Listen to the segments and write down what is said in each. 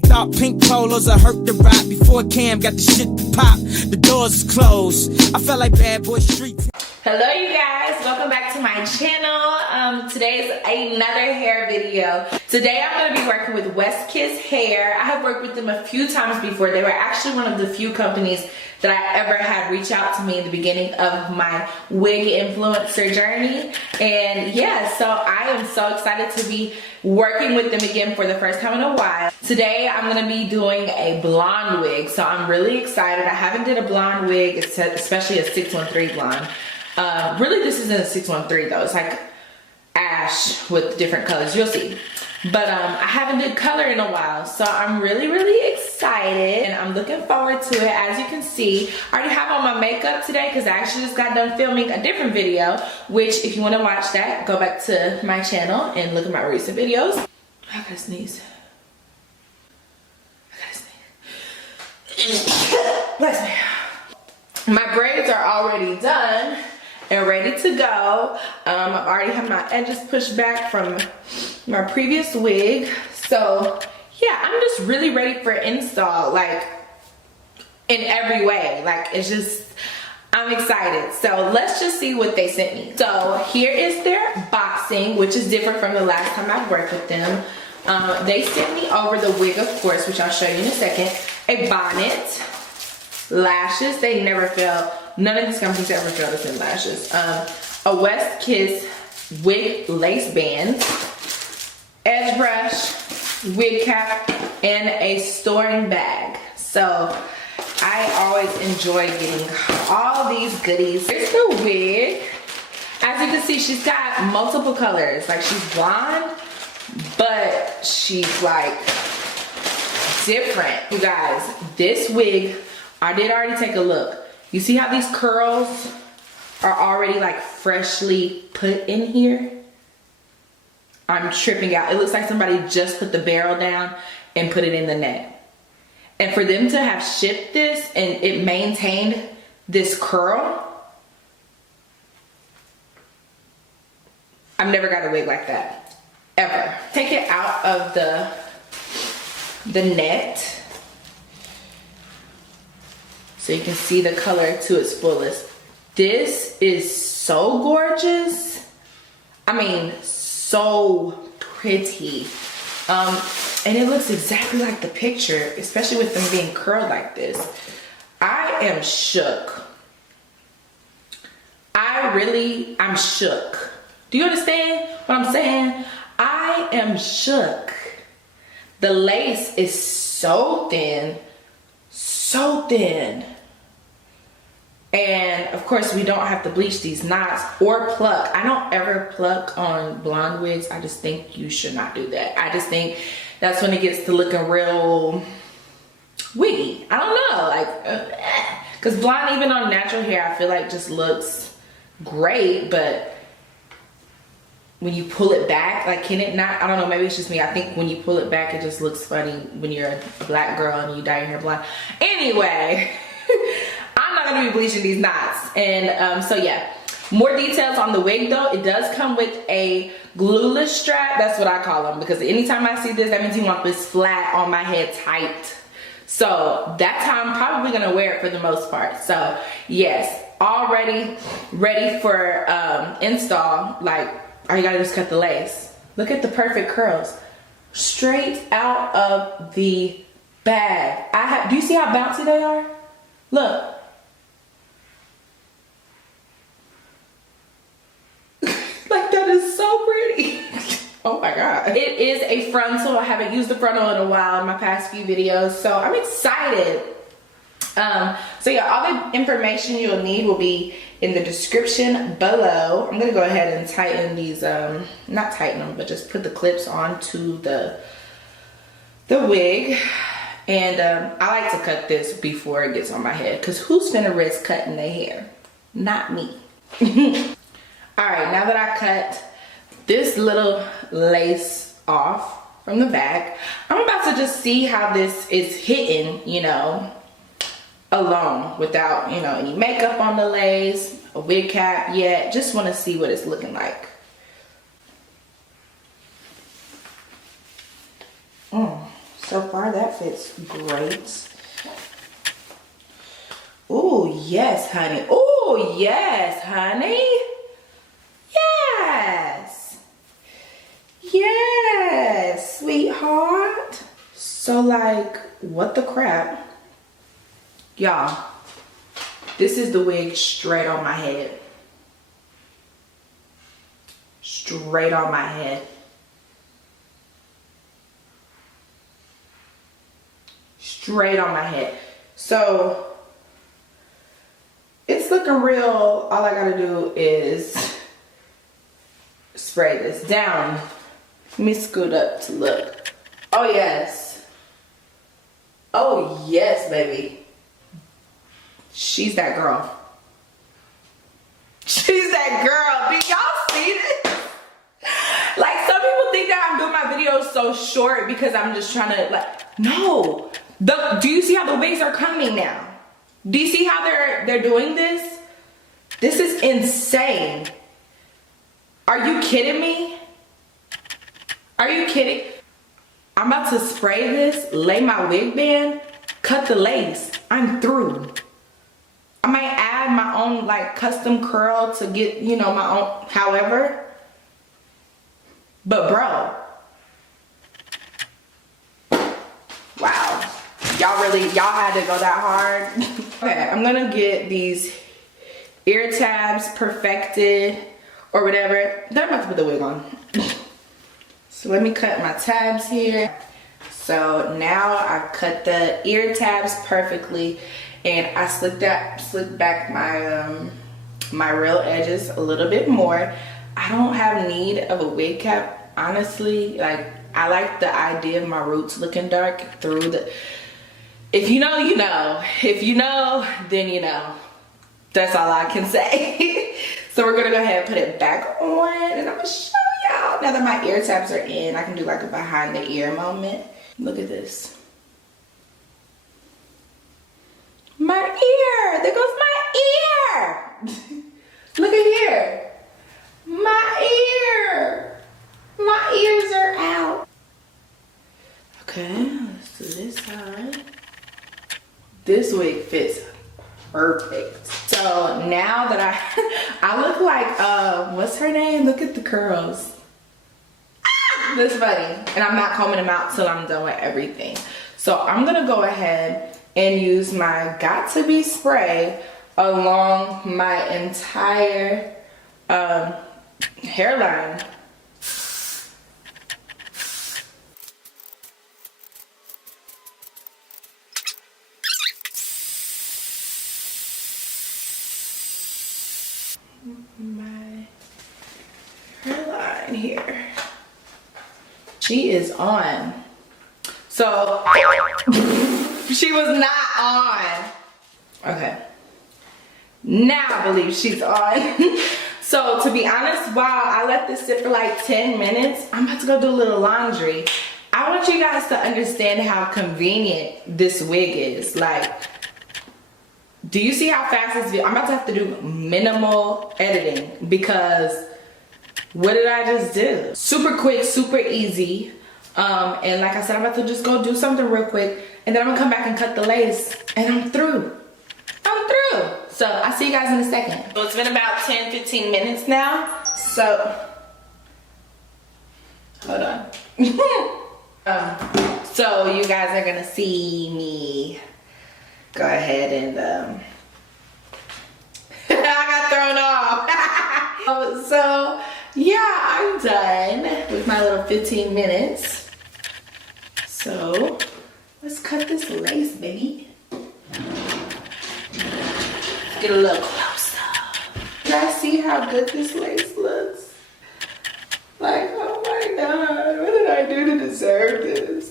Thought pink polos I hurt the rock before Cam got the shit to pop. The doors is closed. I felt like bad boy street. Hello you guys, welcome back to my channel. Today's another hair video. Today I'm going to be working with WestKissHair. I have worked with them a few times before. They were actually one of the few companies that I ever had reach out to me in the beginning of my wig influencer journey. And yeah, so I am so excited to be working with them again for the first time in a while. Today I'm going to be doing a blonde wig, so I'm really excited. I haven't did a blonde wig, especially a 613 blonde. Really this isn't a 613 though, it's like ash with different colors, you'll see. But I haven't did color in a while, so I'm really excited and I'm looking forward to it. As you can see, I already have on my makeup today because I actually just got done filming a different video, which if you want to watch that, go back to my channel and look at my recent videos. I gotta sneeze. Bless me. My braids are already done and ready to go. I've already had my edges pushed back from my previous wig. So yeah, I'm just really ready for install, like in every way. Like it's just, I'm excited. So let's just see what they sent me. So here is their boxing, which is different from the last time I've worked with them. They sent me over the wig, of course, which I'll show you in a second, a bonnet, lashes. They never fail. None of these companies ever fail to send lashes. A WestKissWig lace band, edge brush, wig cap, and a storing bag. So I always enjoy getting all these goodies. Here's the wig. As you can see, she's got multiple colors. Like she's blonde, but she's like different. You guys, this wig, I did already take a look. You see how these curls are already like freshly put in here? I'm tripping out. It looks like somebody just put the barrel down and put it in the net. And for them to have shipped this and it maintained this curl, I've never got a wig like that, ever. Take it out of the net so you can see the color to its fullest. This is so gorgeous. I mean, so pretty. And it looks exactly like the picture, especially with them being curled like this. I am shook. I'm shook. Do you understand what I'm saying? I am shook. The lace is so thin, so thin. And of course we don't have to bleach these knots or pluck. I don't ever pluck on blonde wigs. I just think you should not do that. I just think that's when it gets to looking real wiggy. I don't know, like, cause blonde even on natural hair I feel like just looks great, but when you pull it back, like can it not? I don't know, maybe it's just me. I think when you pull it back it just looks funny when you're a black girl and you dye your hair blonde. Anyway, I'm not gonna be bleaching these knots. And so yeah, more details on the wig though. It does come with a glueless strap. That's what I call them, because anytime I see this, that means you want this flat on my head tight. So that's how I'm probably gonna wear it for the most part. So yes, already ready for install. Like, all you gotta do is cut the lace. Look at the perfect curls. Straight out of the bag. Do you see how bouncy they are? Look. Like that is so pretty. Oh my God. It is a frontal. I haven't used the frontal in a while in my past few videos, so I'm excited. So yeah, all the information you'll need will be in the description below. I'm gonna go ahead and tighten these, not tighten them, but just put the clips onto the wig. And I like to cut this before it gets on my head, because who's finna risk cutting their hair? Not me. All right, now that I cut this little lace off from the back, I'm about to just see how this is hitting, you know, alone, without, you know, any makeup on the lace, a wig cap yet. Just want to see what it's looking like. So far that fits great. Oh yes, honey. Oh yes, honey. Yes. Yes, sweetheart. So like, what the crap? Y'all, this is the wig straight on my head. Straight on my head. Straight on my head. So it's looking real. All I gotta do is spray this down. Let me scoot up to look. Oh yes. Oh yes, baby. She's that girl. She's that girl. Do y'all see this? Like, some people think that I'm doing my videos so short because I'm just trying to, like, no. Do you see how the wigs are coming now? Do you see how they're doing this? This is insane. Are you kidding me? Are you kidding? I'm about to spray this, lay my wig band, cut the lace. I'm through. I might add my own like custom curl to get, you know, my own, however. But bro. Wow. Y'all had to go that hard. Okay, I'm gonna get these ear tabs perfected or whatever. Then I'm about to put the wig on. So let me cut my tabs here. So now I cut the ear tabs perfectly, and I slicked back my my real edges a little bit more. I don't have need of a wig cap, honestly. Like, I like the idea of my roots looking dark through the. If you know, you know. If you know, then you know. That's all I can say. So we're gonna go ahead and put it back on, and I'm gonna show y'all. Now that my ear tabs are in, I can do like a behind the ear moment. Look at this. My ear! There goes my ear! Look at here. My ear! My ears are out. Okay, let's do this side. This wig fits perfect. So now that I look like, what's her name? Look at the curls. Ah, that's funny. And I'm not combing them out till I'm done with everything. So I'm gonna go ahead and use my Got To Be spray along my entire hairline. My hairline here. She is on. So she was not on. Okay. Now I believe she's on. So to be honest, while I let this sit for like 10 minutes, I'm about to go do a little laundry. I want you guys to understand how convenient this wig is. Like, do you see how fast this video? I'm about to have to do minimal editing because what did I just do? Super quick, super easy. And like I said, I'm about to just go do something real quick, and then I'm gonna come back and cut the lace, and I'm through. I'm through. So I'll see you guys in a second. So it's been about 10-15 minutes now. So hold on. So you guys are gonna see me go ahead and I got thrown off. So yeah, I'm done with my little 15 minutes. So let's cut this lace, baby. Get a little closer. You guys see how good this lace looks? Like, oh my God, what did I do to deserve this?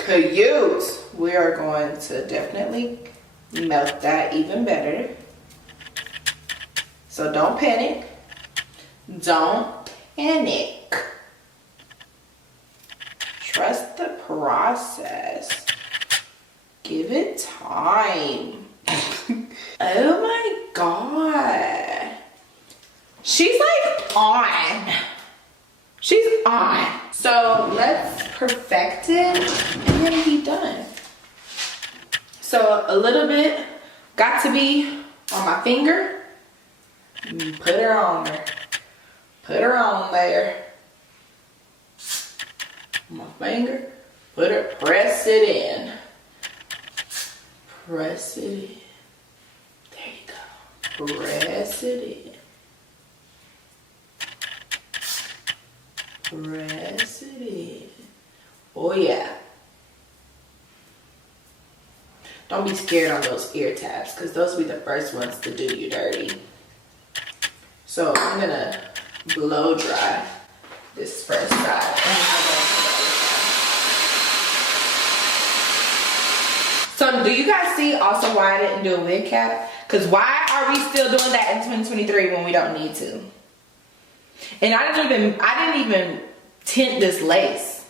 Okay, cute. We are going to definitely melt that even better. So don't panic. Don't panic. Trust the process. Give it time. Oh my God. She's like on. She's on. So let's perfect it and then be done. So a little bit got to be on my finger. Put her on there. Put her on there. My finger. Put her, press it in. Press it in. There you go. Press it in. Press it in. Oh yeah. Don't be scared on those ear tabs, because those will be the first ones to do you dirty. So I'm gonna blow dry this first side. So do you guys see also why I didn't do a wig cap? Because why are we still doing that in 2023 when we don't need to? And I didn't even tint this lace.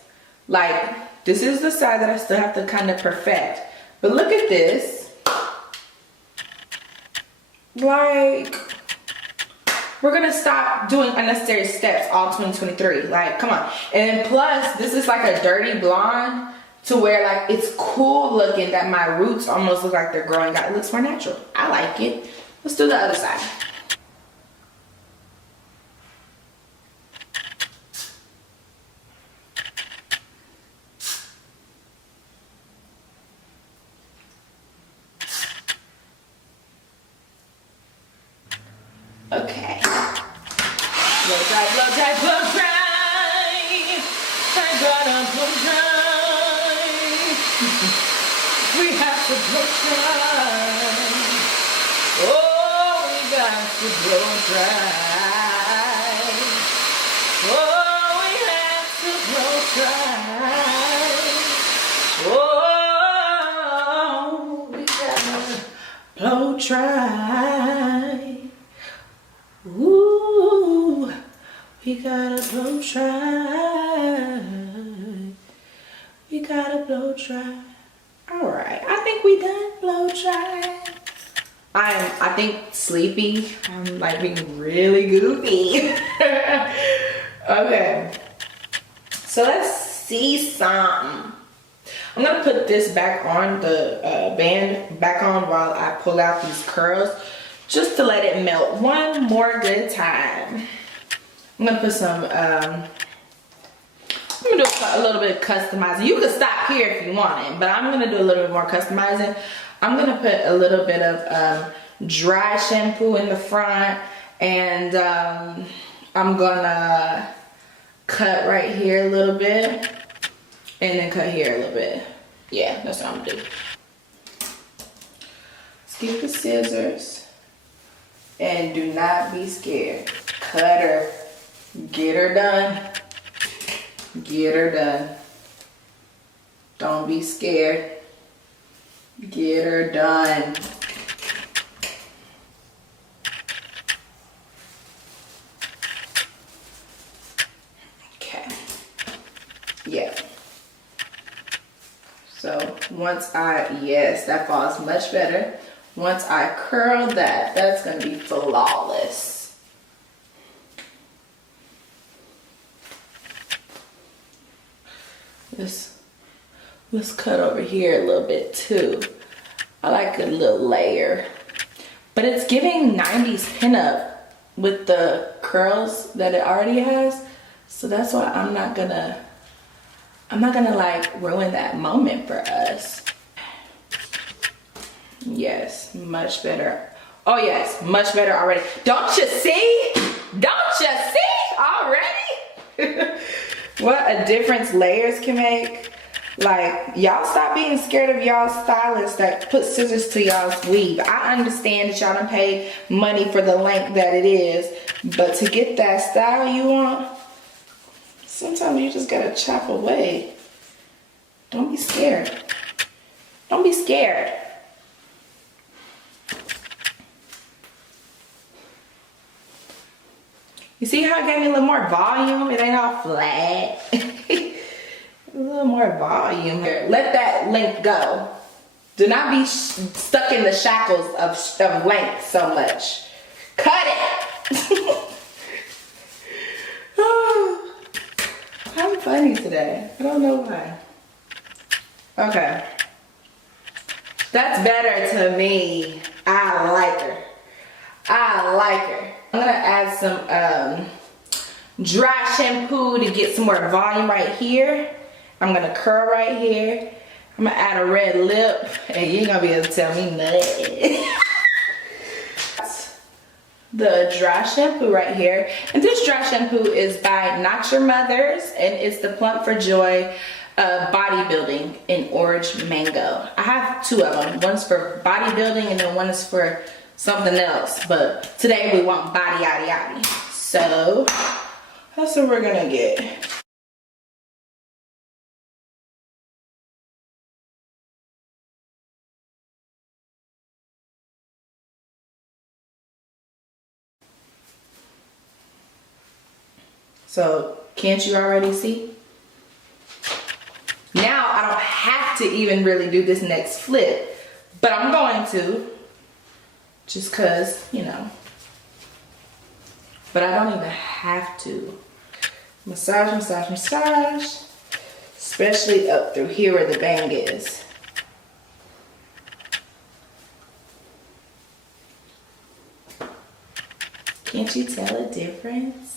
Like, this is the side that I still have to kind of perfect. But look at this. Like, we're gonna stop doing unnecessary steps all 2023. Like, come on. And plus, this is like a dirty blonde to where like it's cool looking that my roots almost look like they're growing out. It looks more natural. I like it. Let's do the other side. Okay. Blow dry, blow dry, blow dry. I gotta blow dry. We have to blow dry. Oh, we got to blow dry. Oh, we have to blow dry. Oh, we gotta blow dry. Ooh, we gotta blow dry. We gotta blow dry. All right, I think we done blow dry. I think sleepy. I'm like being really goofy. Okay, so let's see something. I'm gonna put this back on, the band back on, while I pull out these curls, just to let it melt one more good time. I'm gonna put some, I'm gonna do a little bit of customizing. You can stop here if you want it, but I'm gonna do a little bit more customizing. I'm gonna put a little bit of dry shampoo in the front, and I'm gonna cut right here a little bit, and then cut here a little bit. Yeah, that's what I'm gonna do. Let's get the scissors, and do not be scared. Cut her. Get her done. Get her done. Don't be scared. Get her done. Okay. Yeah. So once yes, that falls much better. Once I curl that, that's gonna be flawless. Let's cut over here a little bit too. I like a little layer, but it's giving 90s pinup with the curls that it already has. So that's why I'm not gonna like ruin that moment for us. Yes, much better. Oh yes, much better already. Don't you see? Don't you see already? What a difference layers can make. Like, y'all stop being scared of y'all stylists that put scissors to y'all's weave. I understand that y'all done paid money for the length that it is, but to get that style you want, sometimes you just gotta chop away. Don't be scared. Don't be scared. You see how it gave me a little more volume? It ain't all flat. A little more volume here. Let that length go. Do not be stuck in the shackles of length so much. Cut it. I'm funny today. I don't know why. Okay. That's better to me. I like her. I like her. I'm gonna add some dry shampoo to get some more volume right here. I'm gonna curl right here. I'm gonna add a red lip, and you ain't gonna be able to tell me nothing. The dry shampoo right here, and this dry shampoo is by Not Your Mother's, and it's the Plump for Joy bodybuilding in orange mango. I have two of them. One's for bodybuilding, and then one is for something else. But today we want body yaddy yaddy. So that's what we're gonna get. So, can't you already see? Now I don't have to even really do this next flip, but I'm going to, just cause, you know. But I don't even have to. Massage, massage, massage, especially up through here where the bang is. Can't you tell a difference?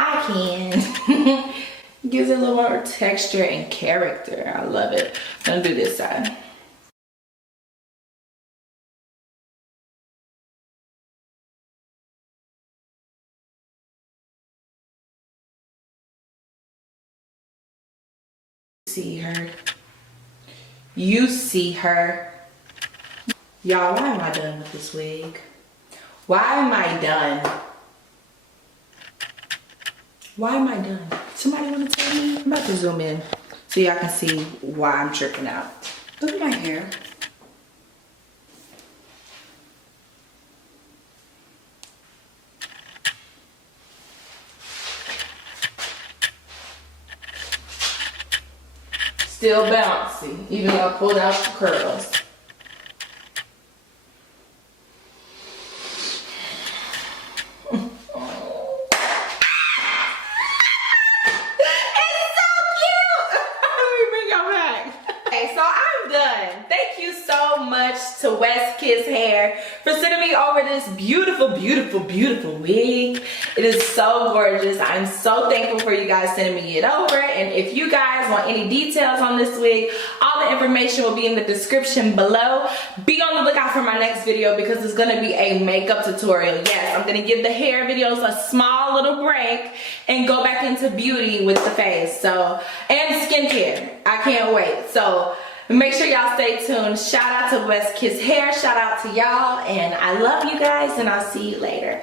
I can. Gives it a little more texture and character. I love it. I'm gonna do this side. See her. You see her. Y'all, why am I done with this wig? Why am I done? Why am I done? Somebody want to tell me? I'm about to zoom in so y'all can see why I'm tripping out. Look at my hair. Still bouncy, even though I pulled out the curls. To WestKissHair for sending me over this beautiful, beautiful, beautiful wig. It is so gorgeous. I'm so thankful for you guys sending me it over. And if you guys want any details on this wig, all the information will be in the description below. Be on the lookout for my next video because it's going to be a makeup tutorial. Yes, I'm going to give the hair videos a small little break and go back into beauty with the face. So, and skincare. I can't wait. So, make sure y'all stay tuned. Shout out to WestKissHair. Shout out to y'all. And I love you guys. And I'll see you later.